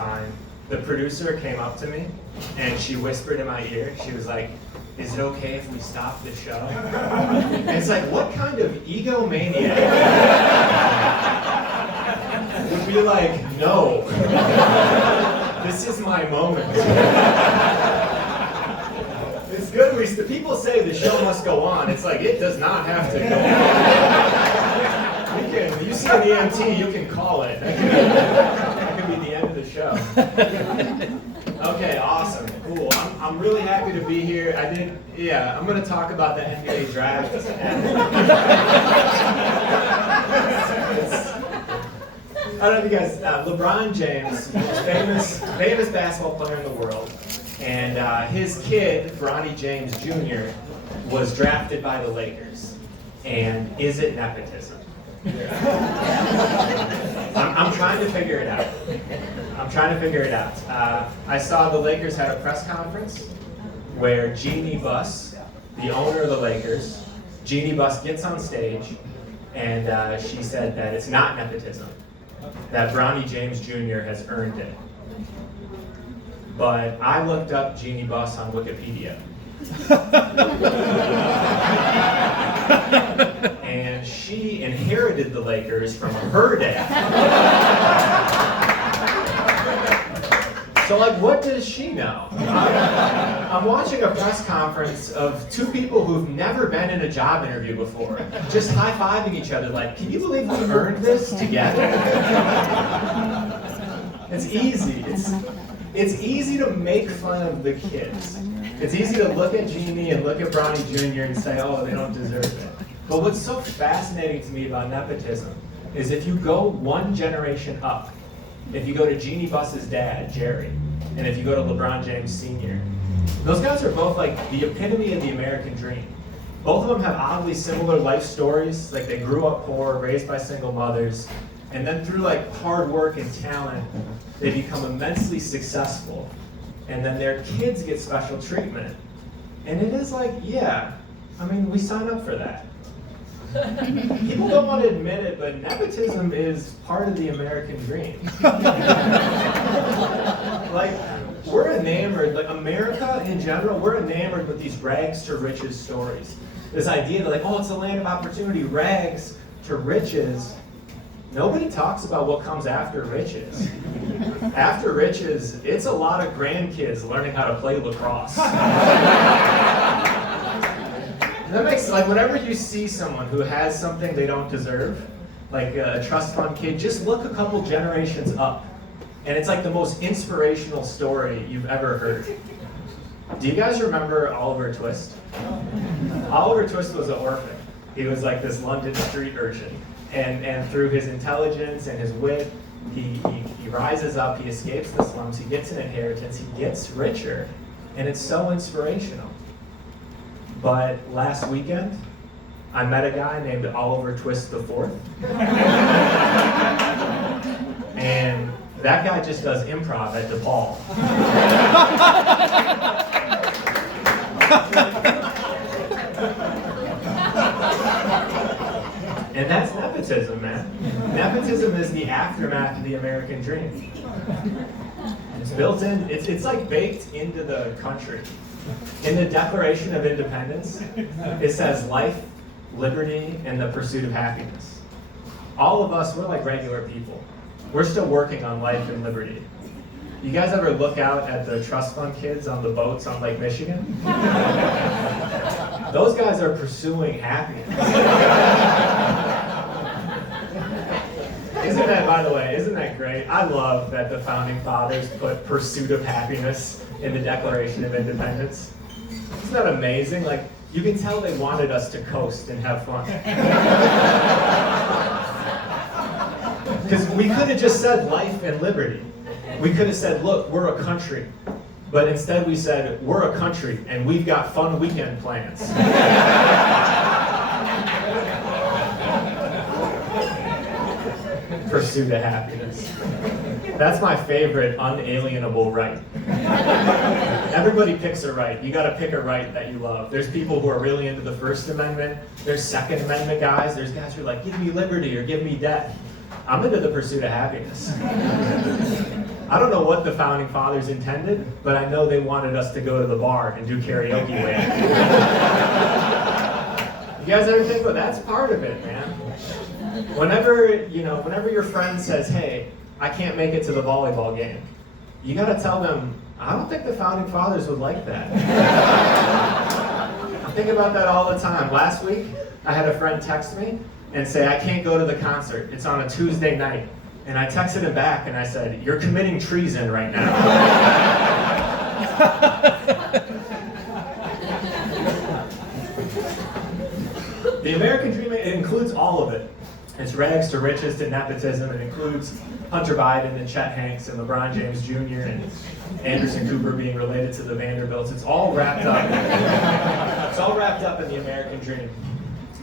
fine. The producer came up to me and she whispered in my ear, she was like, "Is it okay if we stop the show?" And it's like, what kind of egomaniac would be like, "No, this is my moment." It's good, people say the show must go on. It's like, it does not have to go on. You see an EMT, you can call it. That could be the end of the show. Okay, awesome, cool. I'm really happy to be here. I'm going to talk about the NBA draft. I don't know if you guys, Lebron James, most famous basketball player in the world, and his kid, Bronny James Jr, was drafted by the Lakers. And is it nepotism? I'm trying to figure it out. I saw the Lakers had a press conference where Jeannie Buss, the owner of the Lakers, Jeannie Buss gets on stage and she said that it's not nepotism, that Bronny James Jr. has earned it. But I looked up Jeannie Buss on Wikipedia. And she inherited the Lakers from her dad. So, like, what does she know? I'm watching a press conference of two people who've never been in a job interview before, just high-fiving each other like, "Can you believe we earned this together?" It's easy. It's easy to make fun of the kids. It's easy to look at Jeannie and look at Bronny Jr. and say, "Oh, they don't deserve it." But what's so fascinating to me about nepotism is if you go one generation up, if you go to Jeannie Buss's dad, Jerry, and if you go to LeBron James Sr., those guys are both like the epitome of the American dream. Both of them have oddly similar life stories, like they grew up poor, raised by single mothers, and then through like hard work and talent, they become immensely successful. And then their kids get special treatment. And it is like, yeah, I mean, we sign up for that. People don't want to admit it, but nepotism is part of the American dream. Like, we're enamored, like America in general, we're enamored with these rags to riches stories. This idea that like, oh, it's a land of opportunity, rags to riches. Nobody talks about what comes after riches. After riches, it's a lot of grandkids learning how to play lacrosse. And that makes, like, whenever you see someone who has something they don't deserve, like a trust fund kid, just look a couple generations up. And it's like the most inspirational story you've ever heard. Do you guys remember Oliver Twist? Oliver Twist was an orphan. He was like this London street urchin. And through his intelligence and his wit, he rises up, he escapes the slums, he gets an inheritance, he gets richer. And it's so inspirational. But last weekend, I met a guy named Oliver Twist IV. And that guy just does improv at DePaul. And that's nepotism, man. Nepotism is the aftermath of the American dream. It's built in, it's like baked into the country. In the Declaration of Independence, it says life, liberty, and the pursuit of happiness. All of us, we're like regular people. We're still working on life and liberty. You guys ever look out at the trust fund kids on the boats on Lake Michigan? Those guys are pursuing happiness. Isn't that, by the way, isn't that great? I love that the founding fathers put pursuit of happiness in the Declaration of Independence. Isn't that amazing? Like, you can tell they wanted us to coast and have fun. Because we could have just said life and liberty. We could have said, look, we're a country. But instead we said, we're a country and we've got fun weekend plans. Pursuit of happiness. That's my favorite unalienable right. Everybody picks a right. You gotta pick a right that you love. There's people who are really into the First Amendment. There's Second Amendment guys. There's guys who are like, give me liberty or give me death. I'm into the pursuit of happiness. I don't know what the founding fathers intended, but I know they wanted us to go to the bar and do karaoke later. You guys ever think, well, that's part of it, man. Whenever your friend says, hey, I can't make it to the volleyball game, you gotta tell them, I don't think the founding fathers would like that. I think about that all the time. Last week, I had a friend text me and say, I can't go to the concert. It's on a Tuesday night. And I texted him back and I said, you're committing treason right now. The American dream, it includes all of it. It's rags to riches to nepotism. It includes Hunter Biden and Chet Hanks and LeBron James Jr. and Anderson Cooper being related to the Vanderbilts. It's all wrapped up. It's all wrapped up in the American dream.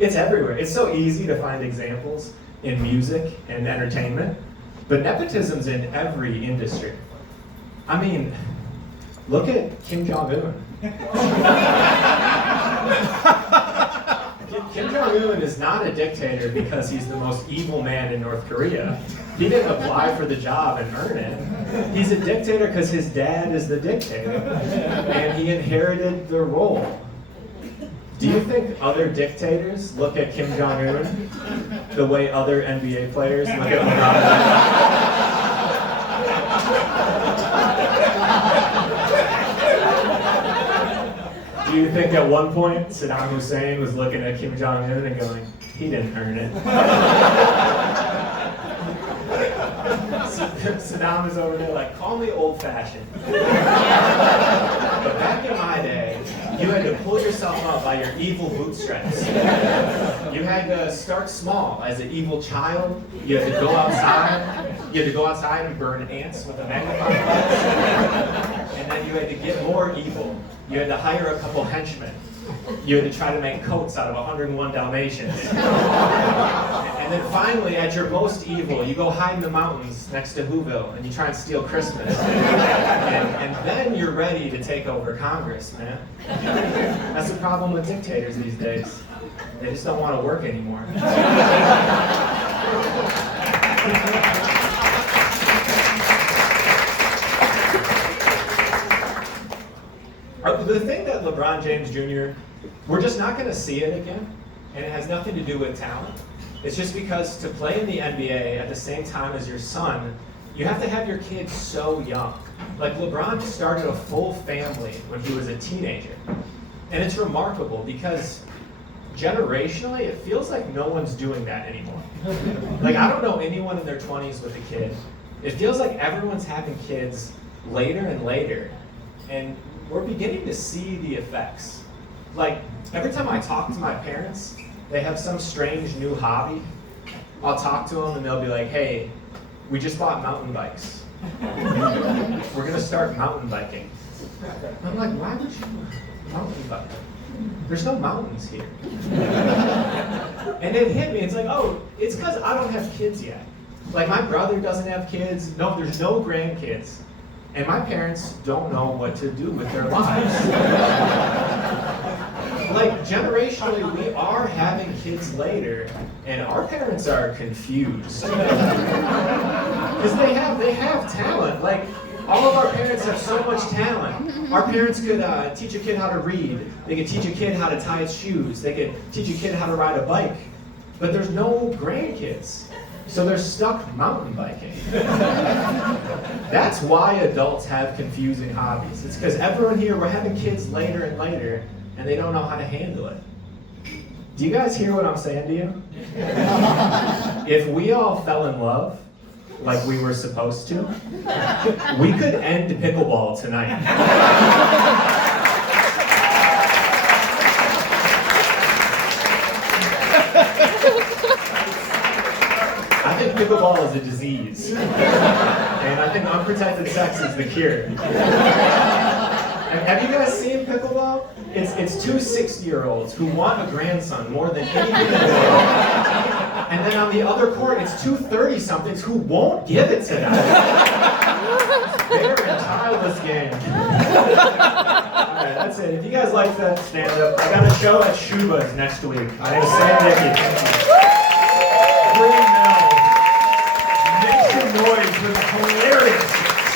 It's everywhere. It's so easy to find examples in music and entertainment, but nepotism's in every industry. I mean, look at Kim Jong-un. Kim Jong-un is not a dictator because he's the most evil man in North Korea. He didn't apply for the job and earn it. He's a dictator because his dad is the dictator, and he inherited the role. Do you think other dictators look at Kim Jong-un the way other NBA players look at LeBron? Do you think at one point Saddam Hussein was looking at Kim Jong-un and going, he didn't earn it? Saddam is over there like, call me old-fashioned. But back in my day, you had to pull yourself up by your evil bootstraps. You had to start small as an evil child. You had to go outside. You had to go outside and burn ants with a magnifying glass. And then you had to get more evil. You had to hire a couple henchmen. You had to try to make coats out of 101 Dalmatians. And then finally, at your most evil, you go hide in the mountains next to Whoville and you try and steal Christmas. And then you're ready to take over Congress, man. That's the problem with dictators these days. They just don't want to work anymore. The thing that LeBron James Jr., we're just not going to see it again, and it has nothing to do with talent. It's just because to play in the NBA at the same time as your son, you have to have your kids so young. Like LeBron started a full family when he was a teenager. And it's remarkable because generationally, it feels like no one's doing that anymore. Like I don't know anyone in their 20s with a kid. It feels like everyone's having kids later and later. And we're beginning to see the effects. Like, every time I talk to my parents, they have some strange new hobby. I'll talk to them and they'll be like, hey, we just bought mountain bikes. We're gonna start mountain biking. I'm like, why would you mountain bike? There's no mountains here. And it hit me, it's like, oh, it's because I don't have kids yet. Like my brother doesn't have kids, no, there's no grandkids. And my parents don't know what to do with their lives. Like generationally, we are having kids later, and our parents are confused. Because they have talent. Like all of our parents have so much talent. Our parents could teach a kid how to read. They could teach a kid how to tie his shoes. They could teach a kid how to ride a bike. But there's no grandkids. So they're stuck mountain biking. That's why adults have confusing hobbies. It's because everyone here, we're having kids later and later, and they don't know how to handle it. Do you guys hear what I'm saying to you? If we all fell in love like we were supposed to, we could end pickleball tonight. I think pickleball is a disease. And I think unprotected sex is the cure. Have you guys seen pickleball? It's two 60-year-olds who want a grandson more than anything in the world. And then on the other court, it's two 30-somethings who won't give it to them. They're a childless game. Alright, that's it. If you guys like that stand-up, I got a show at Shuba's next week. My name is Sam Dicke. Thank you.